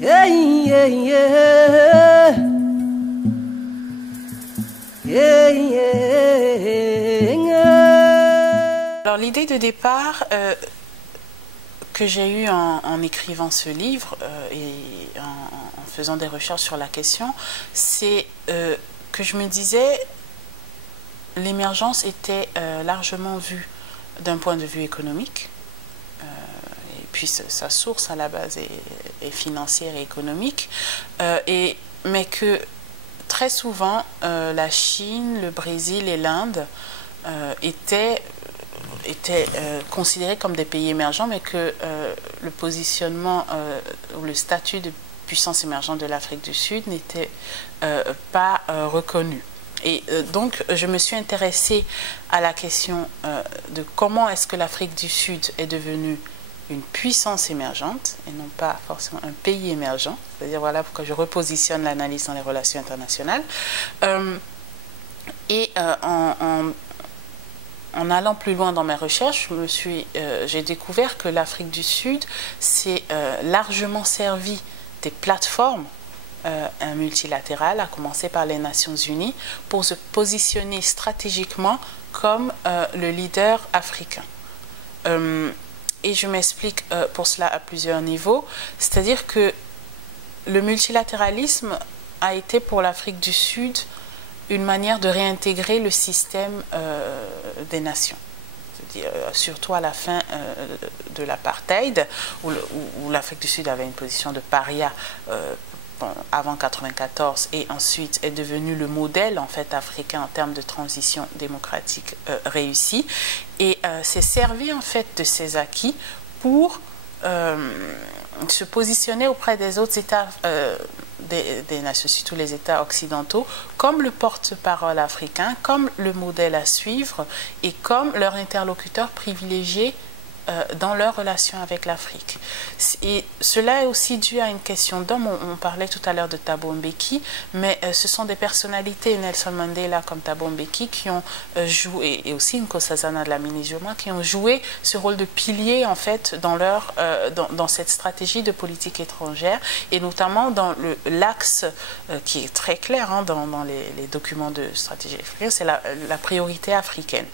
Yeah, yeah, yeah. Yeah, yeah, yeah. Alors l'idée de départ que j'ai eue en écrivant ce livre et en faisant des recherches sur la question, c'est que je me disais l'émergence était largement vue d'un point de vue économique. Et puis sa source à la base est financière et économique, mais que très souvent la Chine, le Brésil et l'Inde étaient considérés comme des pays émergents, mais que le positionnement ou le statut de puissance émergente de l'Afrique du Sud n'était pas reconnu. Et donc, je me suis intéressée à la question de comment est-ce que l'Afrique du Sud est devenue une puissance émergente et non pas forcément un pays émergent. C'est-à-dire, voilà pourquoi je repositionne l'analyse dans les relations internationales. En allant plus loin dans mes recherches, j'ai découvert que l'Afrique du Sud s'est largement servie des plateformes multilatérales, à commencer par les Nations Unies, pour se positionner stratégiquement comme le leader africain. Et je m'explique pour cela à plusieurs niveaux, c'est-à-dire que le multilatéralisme a été pour l'Afrique du Sud une manière de réintégrer le système des nations. C'est-à-dire, surtout à la fin de l'apartheid, où l'Afrique du Sud avait une position de paria avant 1994 et ensuite est devenu le modèle en fait africain en termes de transition démocratique réussie, et s'est servi en fait de ces acquis pour se positionner auprès des autres États des nations, surtout les États occidentaux, comme le porte-parole africain, comme le modèle à suivre et comme leur interlocuteur privilégié dans leur relation avec l'Afrique. Et cela est aussi dû à une question d'homme. On parlait tout à l'heure de Thabo Mbeki, mais ce sont des personnalités, Nelson Mandela comme Thabo Mbeki, qui ont joué, et aussi Nkosazana Dlamini Zuma, qui ont joué ce rôle de pilier en fait dans cette stratégie de politique étrangère, et notamment dans l'axe qui est très clair dans les documents de stratégie africaine, c'est la priorité africaine.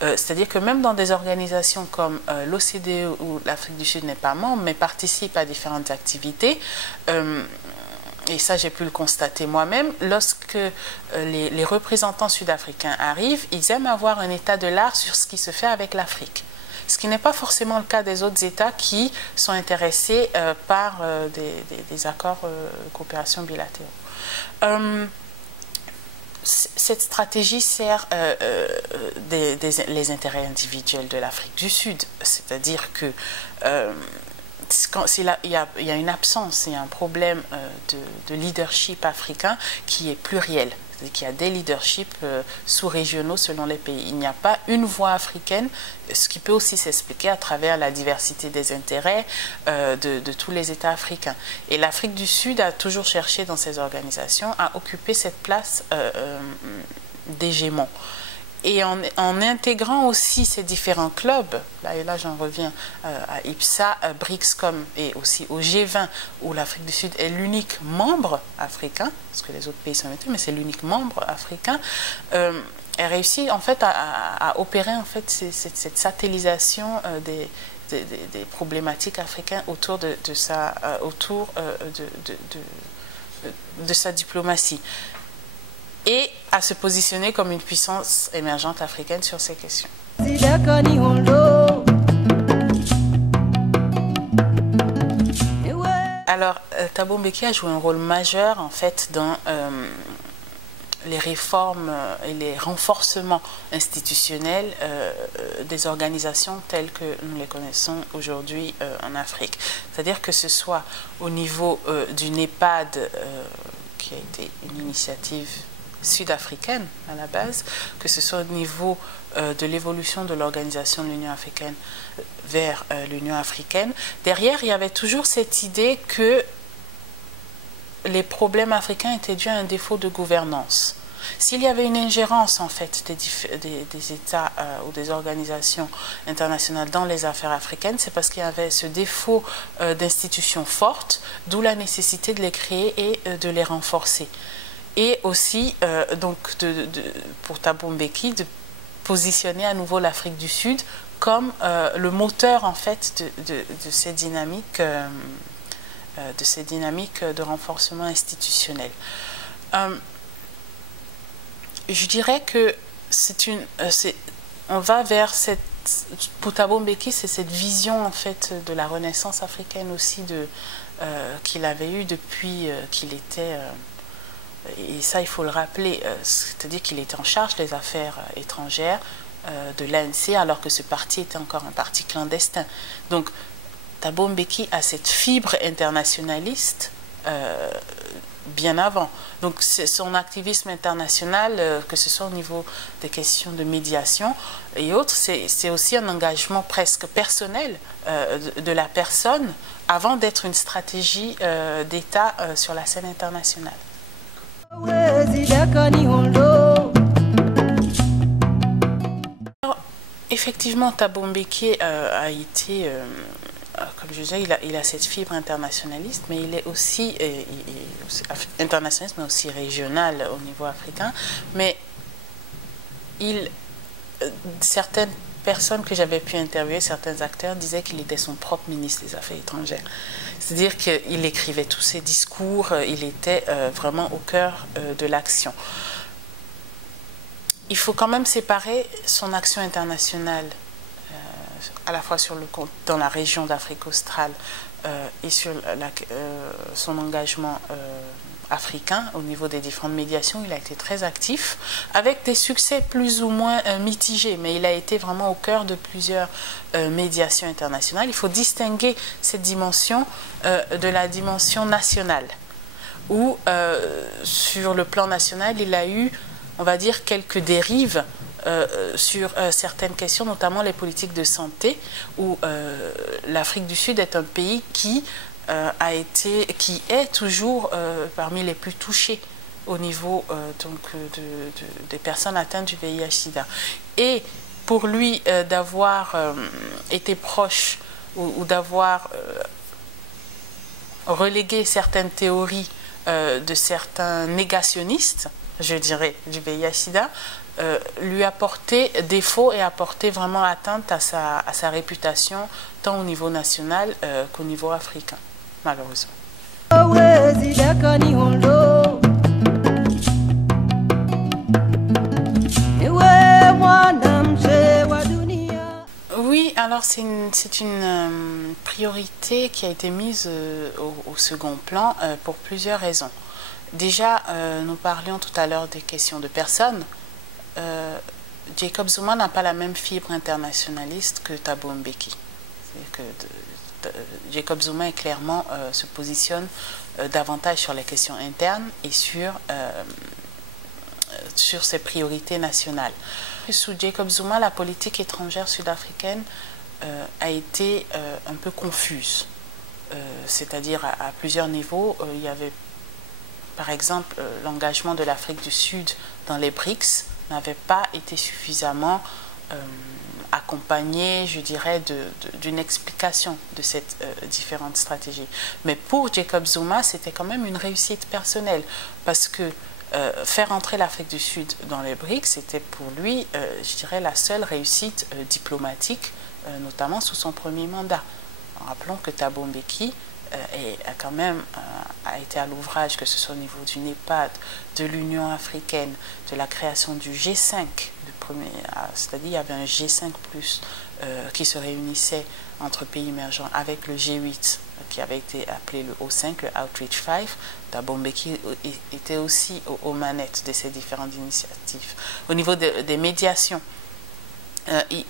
C'est-à-dire que même dans des organisations comme l'OCDE, où l'Afrique du Sud n'est pas membre, mais participe à différentes activités, et ça j'ai pu le constater moi-même, lorsque les représentants sud-africains arrivent, ils aiment avoir un état de l'art sur ce qui se fait avec l'Afrique. Ce qui n'est pas forcément le cas des autres États qui sont intéressés par des accords de coopération bilatéraux. Cette stratégie sert les intérêts individuels de l'Afrique du Sud, c'est-à-dire que il y a une absence, il y a un problème de leadership africain qui est pluriel. C'est-à-dire qu'il y a des leaderships sous-régionaux selon les pays. Il n'y a pas une voix africaine, ce qui peut aussi s'expliquer à travers la diversité des intérêts de tous les États africains. Et l'Afrique du Sud a toujours cherché dans ces organisations à occuper cette place d'hégémon. Et en intégrant aussi ces différents clubs, là j'en reviens à IPSA, BRICS-COM et aussi au G20, où l'Afrique du Sud est l'unique membre africain, parce que les autres pays sont invités, mais c'est l'unique membre africain, elle réussit en fait à opérer en fait cette satellisation des problématiques africaines autour de sa diplomatie, et à se positionner comme une puissance émergente africaine sur ces questions. Alors, Thabo Mbeki a joué un rôle majeur en fait dans les réformes et les renforcements institutionnels des organisations telles que nous les connaissons aujourd'hui en Afrique. C'est-à-dire que ce soit au niveau du NEPAD, qui a été une initiative sud-africaine à la base, que ce soit au niveau de l'évolution de l'organisation de l'Union africaine vers l'Union africaine. Derrière, il y avait toujours cette idée que les problèmes africains étaient dus à un défaut de gouvernance. S'il y avait une ingérence en fait des États ou des organisations internationales dans les affaires africaines, c'est parce qu'il y avait ce défaut d'institutions fortes, d'où la nécessité de les créer et de les renforcer. Et aussi, donc, pour Thabo Mbeki, de positionner à nouveau l'Afrique du Sud comme le moteur en fait de ces dynamiques de renforcement institutionnel. Je dirais que on va vers pour Thabo Mbeki, c'est cette vision en fait de la Renaissance africaine aussi qu'il avait eue depuis qu'il était et ça il faut le rappeler, c'est-à-dire qu'il était en charge des affaires étrangères de l'ANC alors que ce parti était encore un parti clandestin. Donc Thabo Mbeki a cette fibre internationaliste bien avant. Donc son activisme international, que ce soit au niveau des questions de médiation et autres, c'est aussi un engagement presque personnel de la personne avant d'être une stratégie d'État sur la scène internationale. Alors, effectivement, Thabo Mbeki a été, comme je disais, il a cette fibre internationaliste, mais il est aussi internationaliste, mais aussi régional au niveau africain. Mais certaines personnes que j'avais pu interviewer, certains acteurs, disaient qu'il était son propre ministre des Affaires étrangères. C'est-à-dire qu'il écrivait tous ses discours, il était vraiment au cœur de l'action. Il faut quand même séparer son action internationale, à la fois dans la région d'Afrique australe et sur son engagement africain au niveau des différentes médiations. Il a été très actif, avec des succès plus ou moins mitigés, mais il a été vraiment au cœur de plusieurs médiations internationales. Il faut distinguer cette dimension de la dimension nationale, où sur le plan national, il a eu, on va dire, quelques dérives sur certaines questions, notamment les politiques de santé, où l'Afrique du Sud est un pays qui est toujours parmi les plus touchés au niveau des personnes atteintes du VIH/SIDA. Et pour lui, d'avoir été proche ou d'avoir relégué certaines théories de certains négationnistes, je dirais, du VIH/SIDA, lui a porté défaut et a porté vraiment atteinte à sa réputation, tant au niveau national qu'au niveau africain, malheureusement. Oui, alors c'est une priorité qui a été mise au second plan pour plusieurs raisons. Déjà, nous parlions tout à l'heure des questions de personnes. Jacob Zuma n'a pas la même fibre internationaliste que Thabo Mbeki. Jacob Zuma clairement se positionne davantage sur les questions internes et sur ses priorités nationales. Sous Jacob Zuma, la politique étrangère sud-africaine a été un peu confuse, c'est-à-dire à plusieurs niveaux. Il y avait par exemple l'engagement de l'Afrique du Sud dans les BRICS n'avait pas été suffisamment accompagné, je dirais, d'une explication de ces différentes stratégies. Mais pour Jacob Zuma, c'était quand même une réussite personnelle, parce que faire entrer l'Afrique du Sud dans les BRICS, c'était pour lui, je dirais, la seule réussite diplomatique, notamment sous son premier mandat. Rappelons que Thabo Mbeki a été à l'ouvrage, que ce soit au niveau du NEPAD, de l'Union africaine, de la création du G5, c'est-à-dire il y avait un G5+, qui se réunissait entre pays émergents avec le G8, qui avait été appelé le O5, le Outreach 5. Thabo Mbeki était aussi aux manettes de ces différentes initiatives. Au niveau des médiations,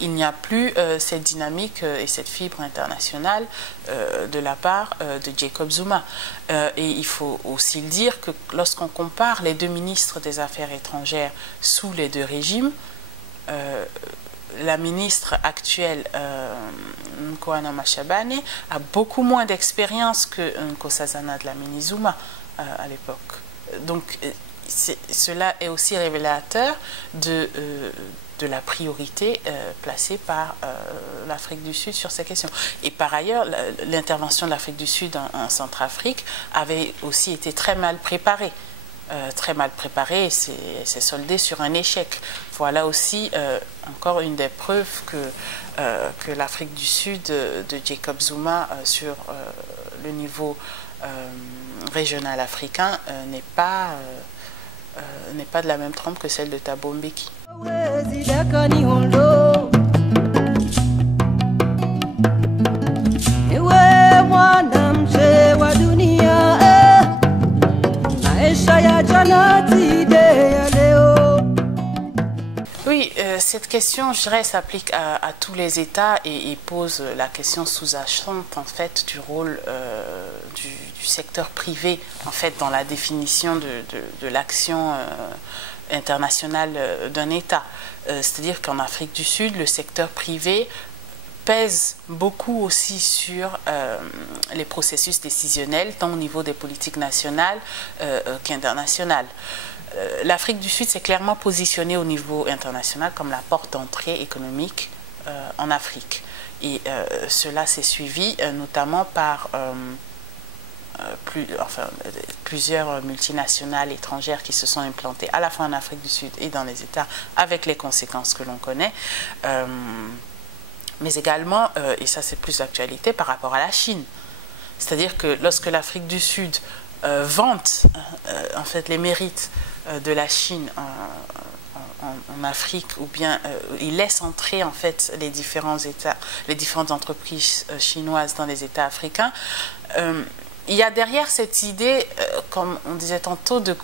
il n'y a plus cette dynamique et cette fibre internationale de la part de Jacob Zuma. Et il faut aussi le dire que lorsqu'on compare les deux ministres des Affaires étrangères sous les deux régimes, la ministre actuelle, Nkoana Mashabane, a beaucoup moins d'expérience que Nkosazana Dlamini Zuma à l'époque. Donc, cela est aussi révélateur de la priorité placée par l'Afrique du Sud sur ces questions. Et par ailleurs, l'intervention de l'Afrique du Sud en Centrafrique avait aussi été très mal préparée. Et c'est soldé sur un échec. Voilà aussi encore une des preuves que l'Afrique du Sud de Jacob Zuma sur le niveau régional africain n'est pas de la même trempe que celle de Thabo Mbeki. Oui, cette question, je dirais, s'applique à tous les États et pose la question sous-jacente en fait du rôle du secteur privé en fait dans la définition de l'action internationale d'un État. C'est-à-dire qu'en Afrique du Sud, le secteur privé pèse beaucoup aussi sur les processus décisionnels, tant au niveau des politiques nationales qu'internationales. L'Afrique du Sud s'est clairement positionnée au niveau international comme la porte d'entrée économique en Afrique. Et cela s'est suivi notamment par plusieurs multinationales étrangères qui se sont implantées à la fois en Afrique du Sud et dans les États, avec les conséquences que l'on connaît. Mais également, et ça c'est plus d'actualité, par rapport à la Chine. C'est-à-dire que lorsque l'Afrique du Sud vante en fait les mérites de la Chine en Afrique, ou bien il laisse entrer en fait les différents États, les différentes entreprises chinoises dans les États africains, il y a derrière cette idée, comme on disait tantôt, de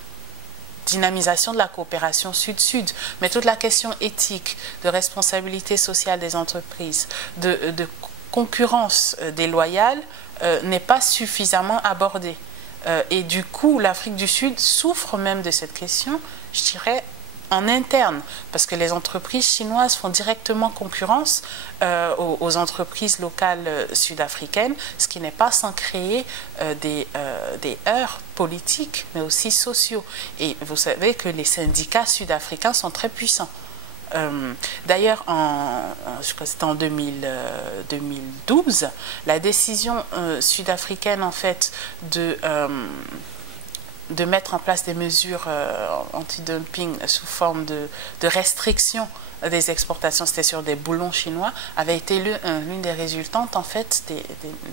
dynamisation de la coopération sud-sud, mais toute la question éthique, de responsabilité sociale des entreprises, de concurrence déloyale n'est pas suffisamment abordée. Et du coup, l'Afrique du Sud souffre même de cette question, je dirais, en interne, parce que les entreprises chinoises font directement concurrence aux entreprises locales sud-africaines, ce qui n'est pas sans créer des heurts politiques, mais aussi sociaux. Et vous savez que les syndicats sud-africains sont très puissants. D'ailleurs, je crois que c'était en 2012, la décision sud-africaine en fait de mettre en place des mesures anti-dumping sous forme de restriction des exportations, c'était sur des boulons chinois, avait été l'une des résultantes en fait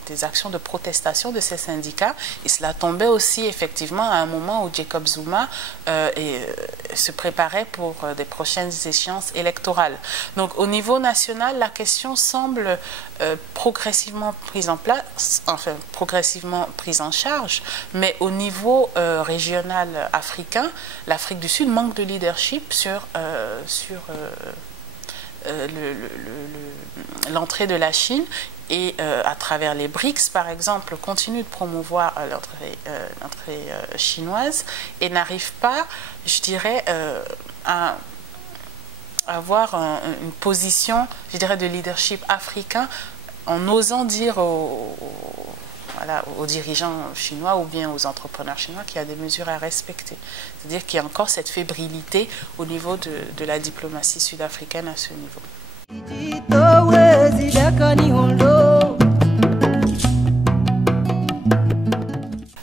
des actions de protestation de ces syndicats. Et cela tombait aussi effectivement à un moment où Jacob Zuma se préparait pour des prochaines échéances électorales. Donc au niveau national, la question semble progressivement prise en place, enfin progressivement prise en charge, mais au niveau régional africain, l'Afrique du Sud manque de leadership sur l'entrée de la Chine et à travers les BRICS par exemple continue de promouvoir l'entrée chinoise et n'arrive pas, je dirais, à avoir une position, je dirais, de leadership africain en osant dire aux dirigeants chinois ou bien aux entrepreneurs chinois qu'il y a des mesures à respecter. C'est-à-dire qu'il y a encore cette fébrilité au niveau de la diplomatie sud-africaine à ce niveau.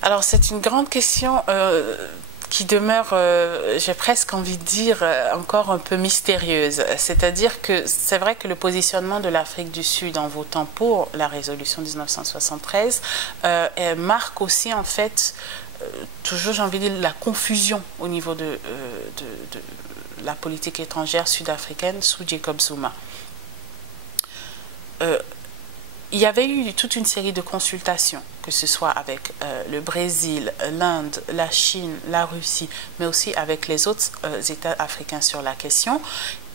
Alors c'est une grande question qui demeure, j'ai presque envie de dire, encore un peu mystérieuse. C'est-à-dire que c'est vrai que le positionnement de l'Afrique du Sud en votant pour la résolution 1973 marque aussi en fait, toujours j'ai envie de dire, la confusion au niveau de la politique étrangère sud-africaine sous Jacob Zuma. Il y avait eu toute une série de consultations, que ce soit avec le Brésil, l'Inde, la Chine, la Russie, mais aussi avec les autres États africains sur la question,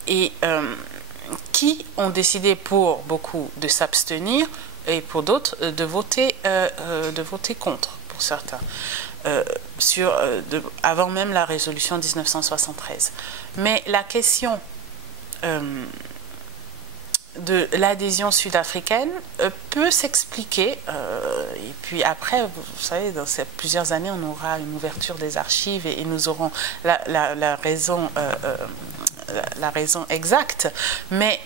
et qui ont décidé pour beaucoup de s'abstenir et pour d'autres de voter contre, pour certains, avant même la résolution 1973. Mais la question de l'adhésion sud-africaine peut s'expliquer, et puis après, vous savez, dans ces plusieurs années, on aura une ouverture des archives et nous aurons la raison exacte, mais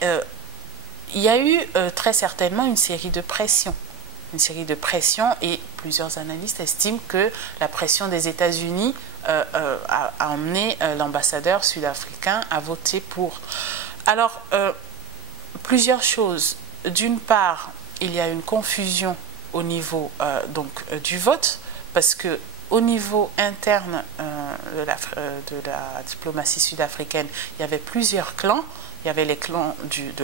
il y a eu très certainement une série de pressions. Et plusieurs analystes estiment que la pression des États-Unis a emmené l'ambassadeur sud-africain à voter pour. Alors, plusieurs choses. D'une part, il y a une confusion au niveau du vote, parce que au niveau interne de la diplomatie sud-africaine, il y avait plusieurs clans. Il y avait les clans de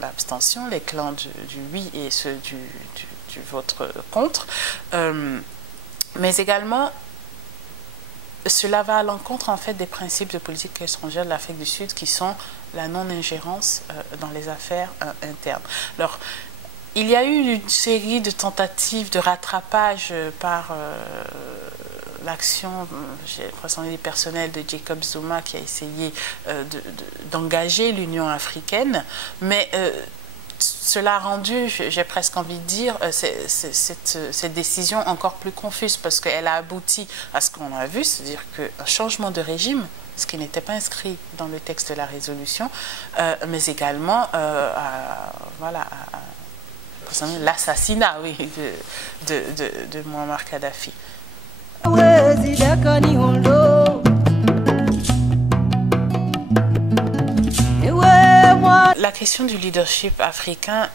l'abstention, les clans du oui et ceux du vote contre. Mais également, cela va à l'encontre en fait des principes de politique étrangère de l'Afrique du Sud qui sont la non-ingérence dans les affaires internes. Alors, il y a eu une série de tentatives de rattrapage par l'action, j'ai l'impression du personnel de Jacob Zuma qui a essayé d'engager l'Union africaine, mais cela a rendu, j'ai presque envie de dire, cette décision encore plus confuse parce qu'elle a abouti à ce qu'on a vu, c'est-à-dire qu'un changement de régime, ce qui n'était pas inscrit dans le texte de la résolution, mais également l'assassinat de Muammar Kadhafi. La question du leadership africain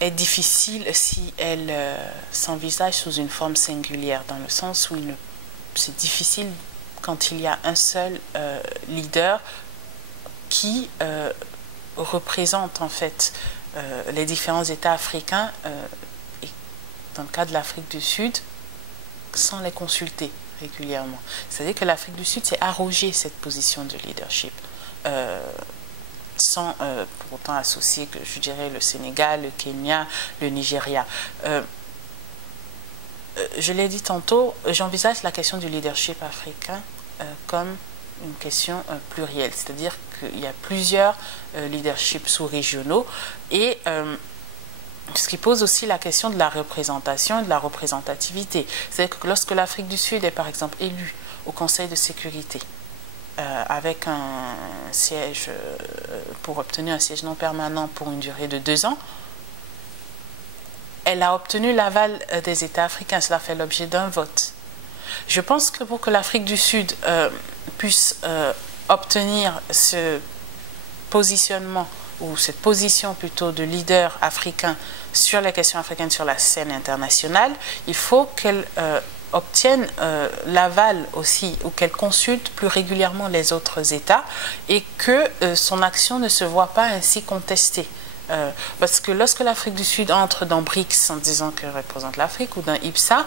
est difficile si elle s'envisage sous une forme singulière, dans le sens où c'est difficile quand il y a un seul leader qui représente en fait les différents États africains, et dans le cas de l'Afrique du Sud, sans les consulter régulièrement. C'est-à-dire que l'Afrique du Sud s'est arrogée cette position de leadership, sans pour autant associer, je dirais, le Sénégal, le Kenya, le Nigeria. Je l'ai dit tantôt, j'envisage la question du leadership africain comme une question plurielle, c'est-à-dire qu'il y a plusieurs leaderships sous-régionaux et ce qui pose aussi la question de la représentation et de la représentativité. C'est-à-dire que lorsque l'Afrique du Sud est par exemple élue au Conseil de sécurité avec un siège, pour obtenir un siège non permanent pour une durée de 2 ans, elle a obtenu l'aval des États africains, cela fait l'objet d'un vote. Je pense que pour que l'Afrique du Sud puisse obtenir ce positionnement, ou cette position plutôt de leader africain sur les questions africaines sur la scène internationale, il faut qu'elle obtienne l'aval aussi, ou qu'elle consulte plus régulièrement les autres États, et que son action ne se voit pas ainsi contestée. Parce que lorsque l'Afrique du Sud entre dans BRICS en disant qu'elle représente l'Afrique, ou dans IPSA,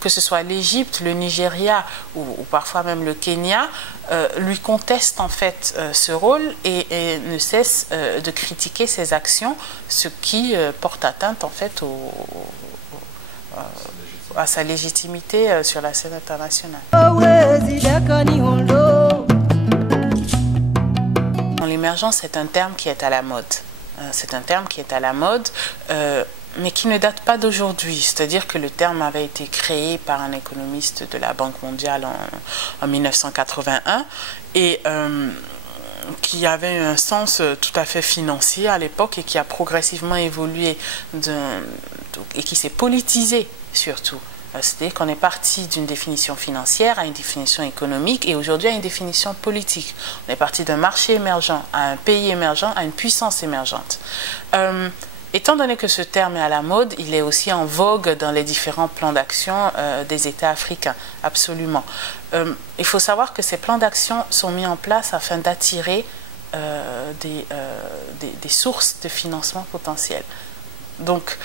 que ce soit l'Égypte, le Nigeria ou parfois même le Kenya, lui contestent en fait ce rôle et ne cessent de critiquer ses actions, ce qui porte atteinte en fait à sa légitimité sur la scène internationale. L'émergence est un terme qui est à la mode. C'est un terme qui est à la mode, mais qui ne date pas d'aujourd'hui. C'est-à-dire que le terme avait été créé par un économiste de la Banque mondiale en 1981 et qui avait un sens tout à fait financier à l'époque et qui a progressivement évolué et qui s'est politisé surtout. C'est-à-dire qu'on est parti d'une définition financière à une définition économique et aujourd'hui à une définition politique. On est parti d'un marché émergent à un pays émergent à une puissance émergente. Étant donné que ce terme est à la mode, il est aussi en vogue dans les différents plans d'action des États africains, absolument. Il faut savoir que ces plans d'action sont mis en place afin d'attirer des sources de financement potentielles. Donc,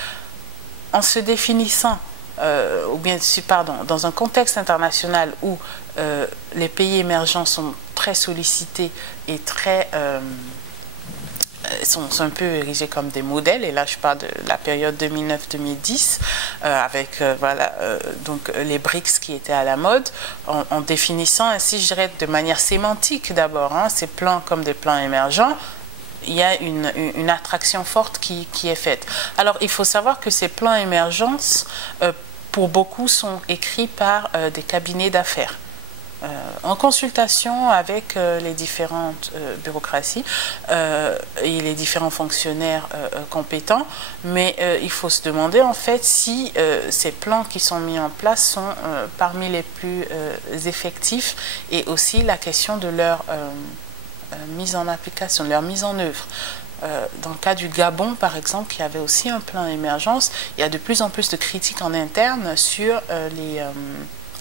en se définissant dans un contexte international où les pays émergents sont très sollicités et sont un peu érigés comme des modèles, et là je parle de la période 2009-2010 avec donc les BRICS qui étaient à la mode, en définissant ainsi, je dirais, de manière sémantique d'abord, ces plans comme des plans émergents. il y a une attraction forte qui est faite. Alors, il faut savoir que ces plans émergence, pour beaucoup, sont écrits par des cabinets d'affaires. En consultation avec les différentes bureaucraties et les différents fonctionnaires compétents, mais il faut se demander en fait si ces plans qui sont mis en place sont parmi les plus effectifs, et aussi la question de leur mise en application, de leur mise en œuvre. Dans le cas du Gabon, par exemple, qui avait aussi un plan émergence, il y a de plus en plus de critiques en interne sur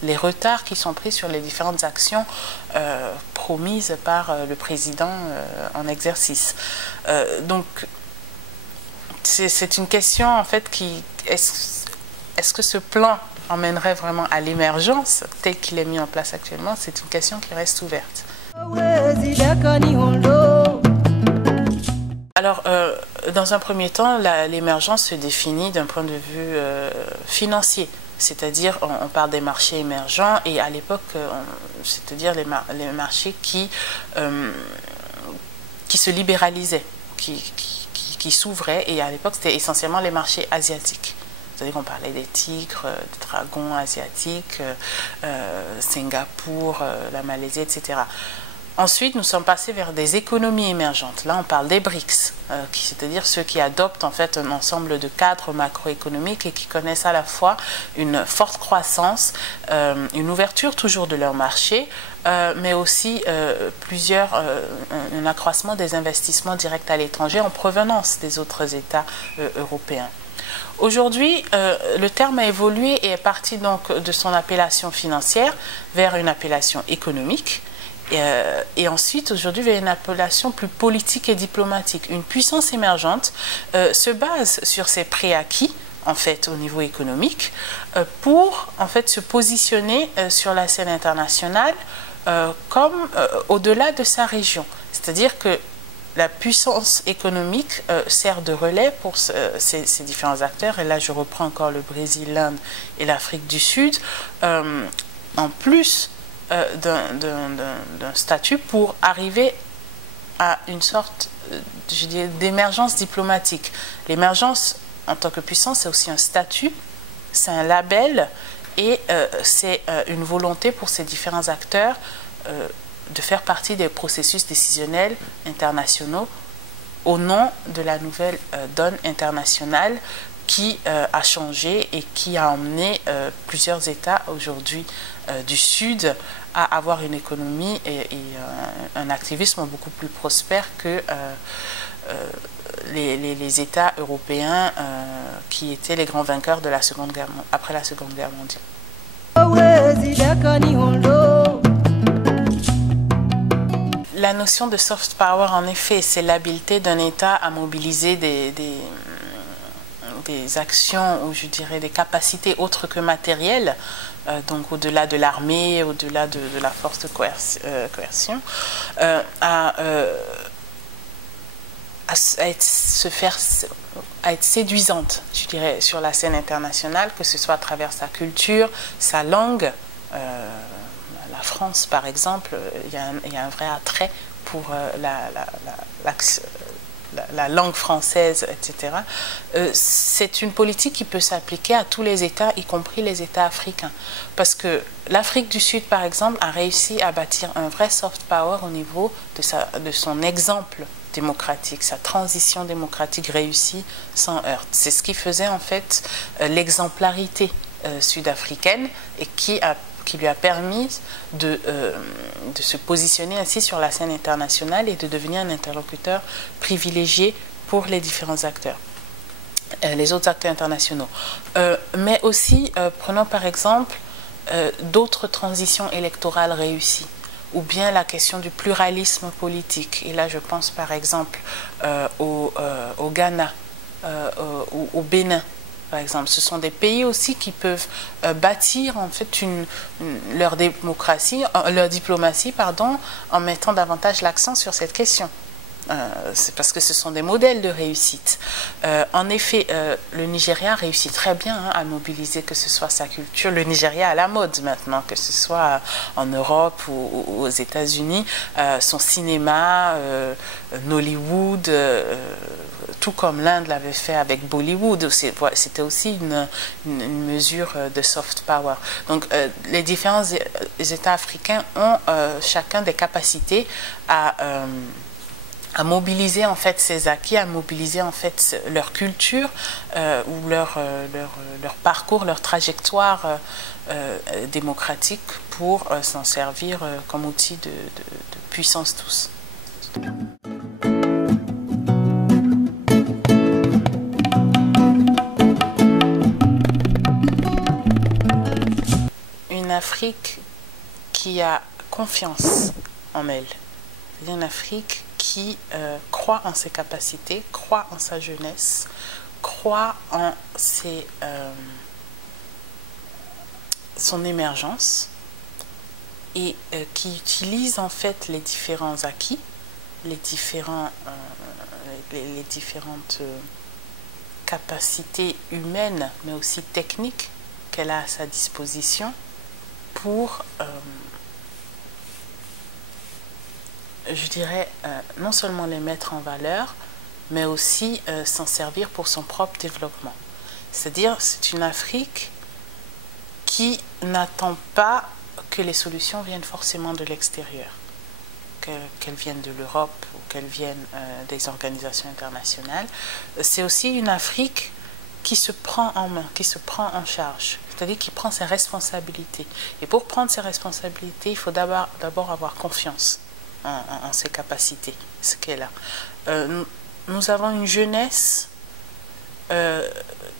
les retards qui sont pris sur les différentes actions promises par le président en exercice. Donc, c'est une question, en fait, est-ce que ce plan emmènerait vraiment à l'émergence tel qu'il est mis en place actuellement? C'est une question qui reste ouverte. Alors, dans un premier temps, l'émergence se définit d'un point de vue financier. C'est-à-dire, on parle des marchés émergents, et à l'époque, c'est-à-dire les marchés qui se libéralisaient, qui s'ouvraient, et à l'époque, c'était essentiellement les marchés asiatiques. C'est-à-dire qu'on parlait des tigres, des dragons asiatiques, Singapour, la Malaisie, etc. Ensuite, nous sommes passés vers des économies émergentes. Là, on parle des BRICS, c'est-à-dire ceux qui adoptent en fait un ensemble de cadres macroéconomiques et qui connaissent à la fois une forte croissance, une ouverture toujours de leur marché, mais aussi un accroissement des investissements directs à l'étranger en provenance des autres États européens. Aujourd'hui, le terme a évolué et est parti donc de son appellation financière vers une appellation économique. Et ensuite, aujourd'hui, vers une appellation plus politique et diplomatique. Une puissance émergente se base sur ses préacquis, en fait, au niveau économique, pour, en fait, se positionner sur la scène internationale comme au-delà de sa région. C'est-à-dire que la puissance économique sert de relais pour ces différents acteurs. Et là, je reprends encore le Brésil, l'Inde et l'Afrique du Sud. En plus d'un statut pour arriver à une sorte, je dirais, d'émergence diplomatique. L'émergence en tant que puissance, c'est aussi un statut, c'est un label, et c'est une volonté pour ces différents acteurs de faire partie des processus décisionnels internationaux au nom de la nouvelle donne internationale qui a changé et qui a emmené plusieurs États aujourd'hui du Sud à avoir une économie et un activisme beaucoup plus prospère que les États européens qui étaient les grands vainqueurs de après la Seconde Guerre mondiale. La notion de soft power, en effet, c'est l'habileté d'un État à mobiliser des actions, ou je dirais des capacités autres que matérielles, donc au-delà de l'armée, au-delà de la force de coercion, à être séduisante, je dirais, sur la scène internationale, que ce soit à travers sa culture, sa langue. La France, par exemple, il y a un vrai attrait pour la langue française, etc. C'est une politique qui peut s'appliquer à tous les États, y compris les États africains. Parce que l'Afrique du Sud, par exemple, a réussi à bâtir un vrai soft power au niveau de son exemple démocratique, sa transition démocratique réussie sans heurts. C'est ce qui faisait en fait l'exemplarité sud-africaine, et qui lui a permis de se positionner ainsi sur la scène internationale et de devenir un interlocuteur privilégié pour les différents acteurs, les autres acteurs internationaux. Mais aussi, prenons par exemple d'autres transitions électorales réussies, ou bien la question du pluralisme politique. Et là, je pense par exemple au Ghana, au Bénin, par exemple. Ce sont des pays aussi qui peuvent bâtir en fait leur diplomatie, en mettant davantage l'accent sur cette question. C'est parce que ce sont des modèles de réussite. En effet, le Nigeria réussit très bien à mobiliser, que ce soit sa culture. Le Nigeria à la mode maintenant, que ce soit en Europe ou aux États-Unis. Son cinéma, Nollywood, tout comme l'Inde l'avait fait avec Bollywood. C'était aussi une mesure de soft power. Donc, les différents États africains ont chacun des capacités à mobiliser en fait ces acquis, à mobiliser en fait leur culture ou leur parcours, leur trajectoire démocratique pour s'en servir comme outil de puissance tous. Une Afrique qui a confiance en elle, une Afrique qui croit en ses capacités, croit en sa jeunesse, croit en son émergence et qui utilise en fait les différents acquis, les différentes capacités humaines mais aussi techniques qu'elle a à sa disposition pour je dirais, non seulement les mettre en valeur, mais aussi s'en servir pour son propre développement. C'est-à-dire, c'est une Afrique qui n'attend pas que les solutions viennent forcément de l'extérieur, qu'elles viennent de l'Europe ou qu'elles viennent des organisations internationales. C'est aussi une Afrique qui se prend en main, qui se prend en charge, c'est-à-dire qui prend ses responsabilités. Et pour prendre ses responsabilités, il faut d'abord avoir confiance en ses capacités, ce qu'elle a. Nous avons une jeunesse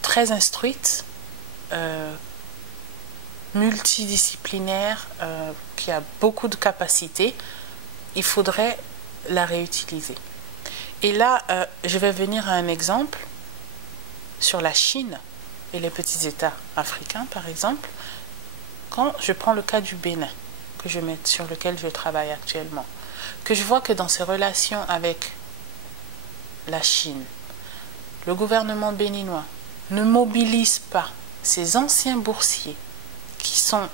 très instruite, multidisciplinaire, qui a beaucoup de capacités. Il faudrait la réutiliser. Et là, je vais venir à un exemple sur la Chine et les petits États africains, par exemple. Quand je prends le cas du Bénin, sur lequel je travaille actuellement, que je vois que dans ses relations avec la Chine, le gouvernement béninois ne mobilise pas ces anciens boursiers qui sont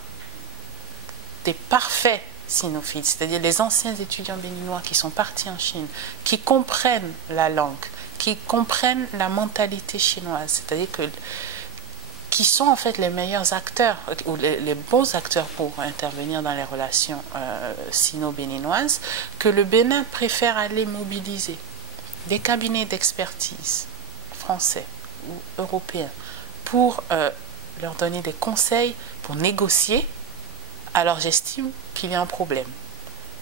des parfaits sinophiles, c'est-à-dire les anciens étudiants béninois qui sont partis en Chine, qui comprennent la langue, qui comprennent la mentalité chinoise, c'est-à-dire qui sont en fait les meilleurs acteurs ou les bons acteurs pour intervenir dans les relations sino-béninoises, que le Bénin préfère aller mobiliser des cabinets d'expertise français ou européens pour leur donner des conseils pour négocier. Alors j'estime qu'il y a un problème.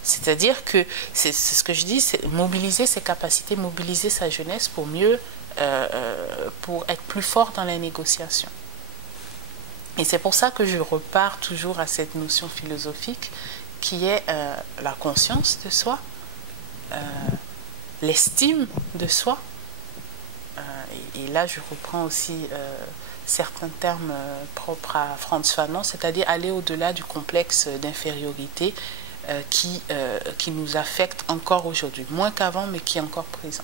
C'est-à-dire que, c'est ce que je dis, c'est mobiliser ses capacités, mobiliser sa jeunesse pour mieux, pour être plus fort dans les négociations. Et c'est pour ça que je repars toujours à cette notion philosophique qui est la conscience de soi, l'estime de soi. Et là, je reprends aussi certains termes propres à Frantz Fanon, c'est-à-dire aller au-delà du complexe d'infériorité qui nous affecte encore aujourd'hui, moins qu'avant, mais qui est encore présent.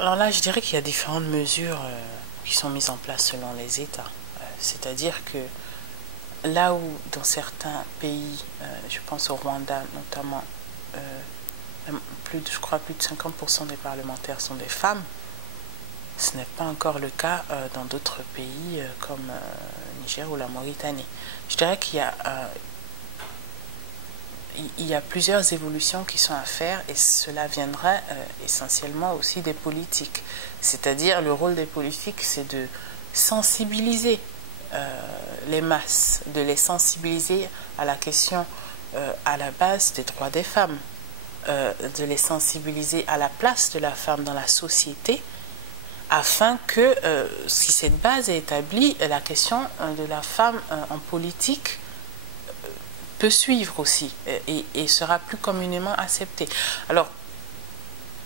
Alors là, je dirais qu'il y a différentes mesures qui sont mises en place selon les États. C'est-à-dire que là où dans certains pays, je pense au Rwanda notamment, je crois plus de 50% des parlementaires sont des femmes, ce n'est pas encore le cas dans d'autres pays comme le Niger ou la Mauritanie. Je dirais qu'il y a plusieurs évolutions qui sont à faire et cela viendra essentiellement aussi des politiques. C'est-à-dire le rôle des politiques, c'est de sensibiliser les masses, de les sensibiliser à la question à la base des droits des femmes, de les sensibiliser à la place de la femme dans la société, afin que, si cette base est établie, la question de la femme en politique peut suivre aussi et sera plus communément acceptée. Alors,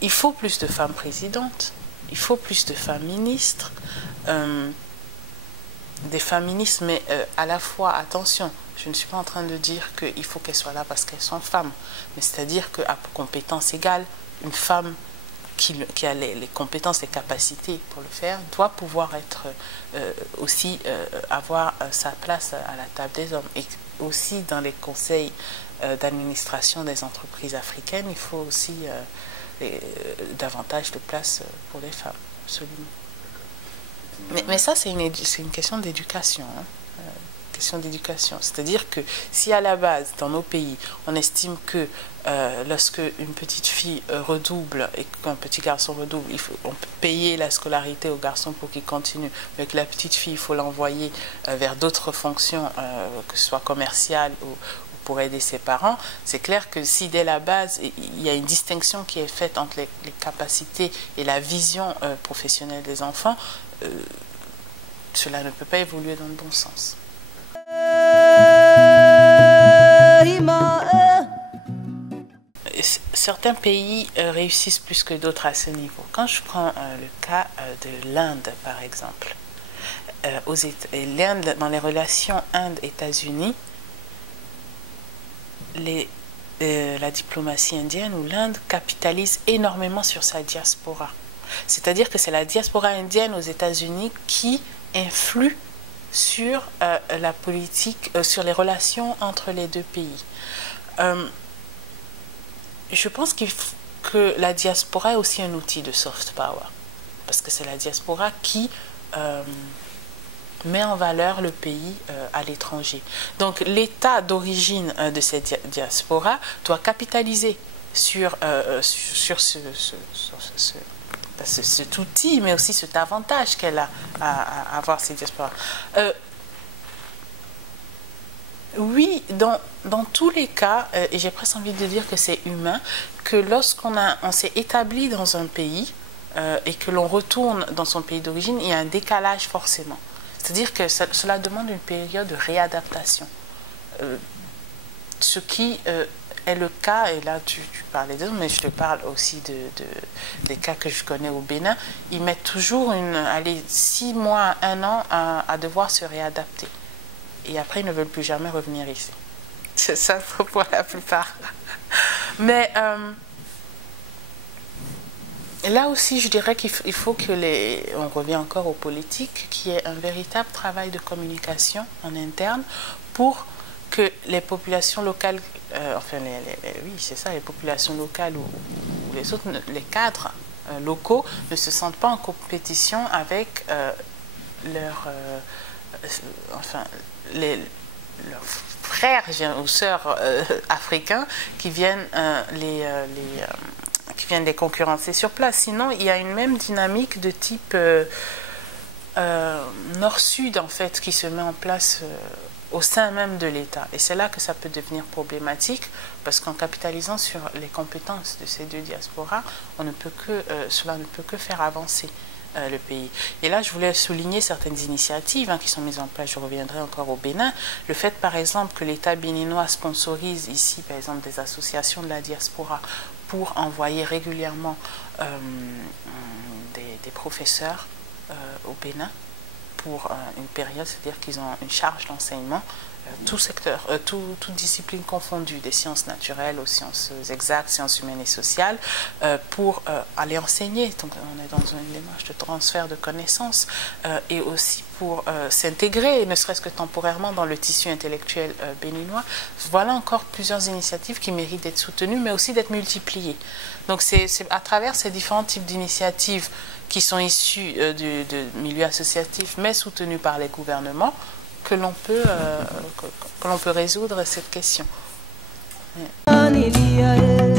il faut plus de femmes présidentes, il faut plus de femmes ministres, des femmes ministres, mais à la fois, attention, Je ne suis pas en train de dire qu'il faut qu'elles soient là parce qu'elles sont femmes, mais c'est-à-dire qu'à compétences égales, une femme qui a les compétences, les capacités pour le faire, doit pouvoir être aussi avoir sa place à la table des hommes. Et aussi dans les conseils d'administration des entreprises africaines, il faut aussi davantage de place pour les femmes, absolument. Mais ça, c'est une question d'éducation. Hein. Question d'éducation. C'est-à-dire que si à la base, dans nos pays, on estime que lorsque une petite fille redouble et qu'un petit garçon redouble, on peut payer la scolarité au garçon pour qu'il continue, mais que la petite fille, il faut l'envoyer vers d'autres fonctions, que ce soit commerciales ou pour aider ses parents, c'est clair que si dès la base, il y a une distinction qui est faite entre les capacités et la vision professionnelle des enfants, cela ne peut pas évoluer dans le bon sens. Certains pays réussissent plus que d'autres à ce niveau. Quand je prends le cas de l'Inde, par exemple, l'Inde, dans les relations Inde-États-Unis, la diplomatie indienne ou l'Inde capitalise énormément sur sa diaspora. C'est-à-dire que c'est la diaspora indienne aux États-Unis qui influe sur la politique, sur les relations entre les deux pays. Je pense que la diaspora est aussi un outil de soft power, parce que c'est la diaspora qui met en valeur le pays à l'étranger. Donc l'État d'origine de cette diaspora doit capitaliser sur cet outil, mais aussi cet avantage qu'elle a à avoir cette diaspora. Oui, dans tous les cas, et j'ai presque envie de dire que c'est humain, que lorsqu'on s'est établi dans un pays et que l'on retourne dans son pays d'origine, il y a un décalage forcément. C'est-à-dire que cela demande une période de réadaptation. Ce qui est le cas, et là tu parlais d'eux, mais je te parle aussi des cas que je connais au Bénin, ils mettent toujours 6 mois, 1 an à devoir se réadapter. Et après, ils ne veulent plus jamais revenir ici. C'est ça pour la plupart. Mais là aussi, je dirais qu'il faut on revient encore aux politiques, qu'il y ait un véritable travail de communication en interne pour que les populations locales, oui, c'est ça, les populations locales ou les autres, les cadres locaux ne se sentent pas en compétition avec leurs frères ou sœurs africains qui viennent qui viennent les concurrencer sur place. Sinon, il y a une même dynamique de type nord-sud en fait qui se met en place au sein même de l'État. Et c'est là que ça peut devenir problématique, parce qu'en capitalisant sur les compétences de ces deux diasporas, cela ne peut que faire avancer le pays. Et là, je voulais souligner certaines initiatives qui sont mises en place. Je reviendrai encore au Bénin. Le fait, par exemple, que l'État béninois sponsorise ici, par exemple, des associations de la diaspora pour envoyer régulièrement des professeurs au Bénin pour une période, c'est-à-dire qu'ils ont une charge d'enseignement, tout secteur, toute discipline confondue, des sciences naturelles aux sciences exactes, sciences humaines et sociales, pour aller enseigner. Donc on est dans une démarche de transfert de connaissances et aussi pour s'intégrer, ne serait-ce que temporairement, dans le tissu intellectuel béninois. Voilà encore plusieurs initiatives qui méritent d'être soutenues, mais aussi d'être multipliées. Donc c'est à travers ces différents types d'initiatives qui sont issues de milieux associatifs, mais soutenus par les gouvernements, que l'on peut résoudre cette question. Yeah.